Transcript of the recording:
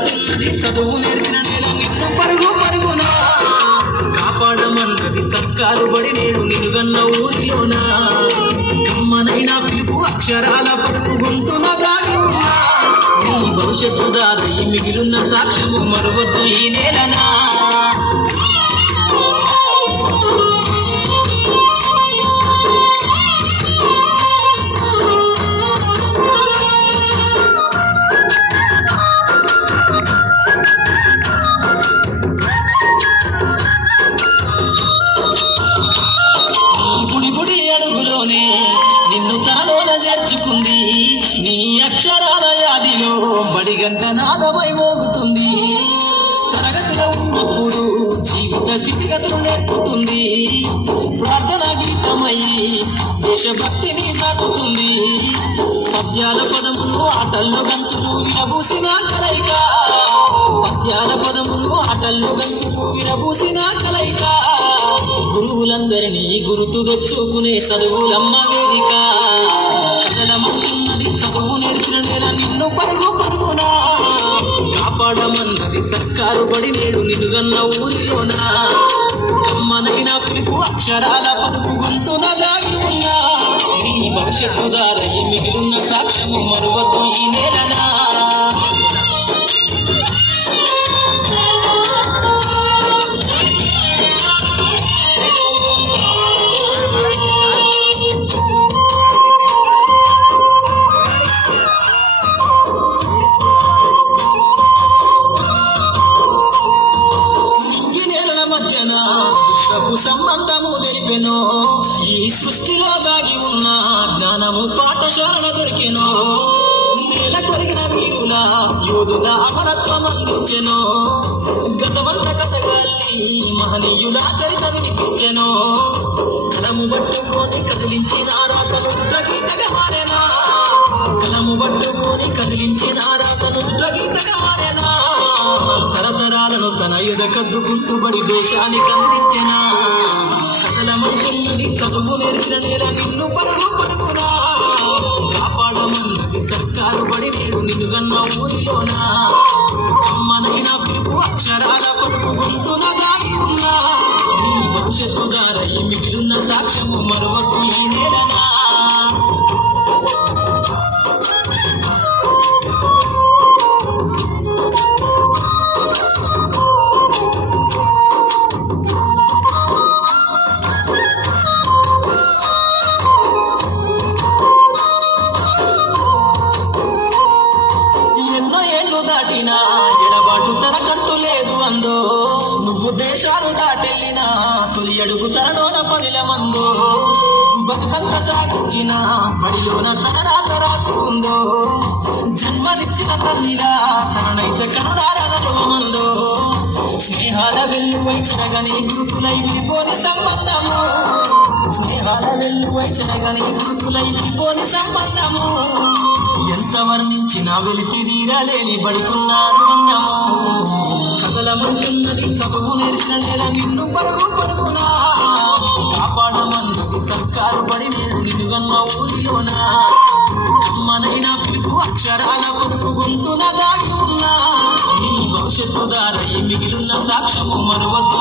కదలమంటున్నది చదువు నేర్పిన నేను నిన్ను పరుగు పరుగునా కాపాడమన్నది సర్కారు పడి నేను నిలుగన్న ఊరిలోనా కమ్మనైనా పిలుపు అక్షరాల పడుకు గొంతున దాగి భవిష్యత్తు దారి మిగిలిన సాక్ష్యము మరువద్దు ఈ నేలనా. చేర్చుకుంది నీ అక్షరాల యాదిలో బడిగంట నాదమై మోగుతుంది. తరగతిలో ఉన్నప్పుడు జీవిత స్థితిగతులు నేర్పుతుంది. ప్రార్థన గీతమై దేశభక్తిని సాగుతుంది పద్యాల పదములు ఆటల్లో గంతులు విరబూసిన కలయిక. పద్యాల పదములు ఆటల్లో గంతులు విరబూసిన కలయిక. గురువులందరినీ గురుతు తెచ్చుకునే చదువులమ్మ వేదిక. నేల నిన్ను పరుగు పరుగునా? కాపాడమన్నది సర్కారు పడి నేడు నిలుగన్న ఊరిలోనా? కమ్మనైన పిలుపు అక్షరాల పలుపు గొంతున దాగి ఉన్నా? ఈ భవిష్యత్తు దారయ్యి మిగిలిన సాక్ష్యము మరువ ఈ సృష్టిలో దాగి ఉన్న జ్ఞానము పాఠశాల దొరికెను. నేల కొరిగిన వీరుల యోధుల అమరత్వం అందించెను. గతవంత కథగాల్ని మహనీయుల చరిత వినిపించెను. కలము పట్టుకొని కదిలించిన రాపను గీతగా మారేనా. కలము పట్టుకొని కదిలించిన రాపను గీతగా మారేనా. తరతరాలను తన ఎద కద్దుకుంటూబడి దేశానికి అందించెనా. చదువు నేర్చిన నేల నిన్ను పరుగు పరుగునా. కాపాడమన్నది సర్కారు బడి నేడు నిలుగన్న ఊరిలోనా. కమ్మనైన పిలుపు అక్షరాల పలుపు గొంతున. తన రాత రాసుకుందో జన్మనిచ్చిన తల్లిగా తననైతే కనురారదలువమందో స్నేహాల వెల్లువై చెరగని గురుతులై విడిపోని సంబంధము. స్నేహాల వెల్లువై చెరగని గురుతులై విడిపోని సంబంధము. ఎంత వర్ణించినా వెలితి తీరలేని బడికున్నాడు అన్నము. కదలమంటున్నది చదువు నేర్పిన నేల నిన్ను పరుగు పరుగునా. కాపాడమన్నది సర్కారు బడి నేడు ఊరి ఊరిలోనా కమ్మనైన పిలుపు అక్షరాల పొదుపు గొంతున దాగి ఉన్నా. నీ భవిష్యత్తు దారై మిగిలిన సాక్ష్యము మరువద్దు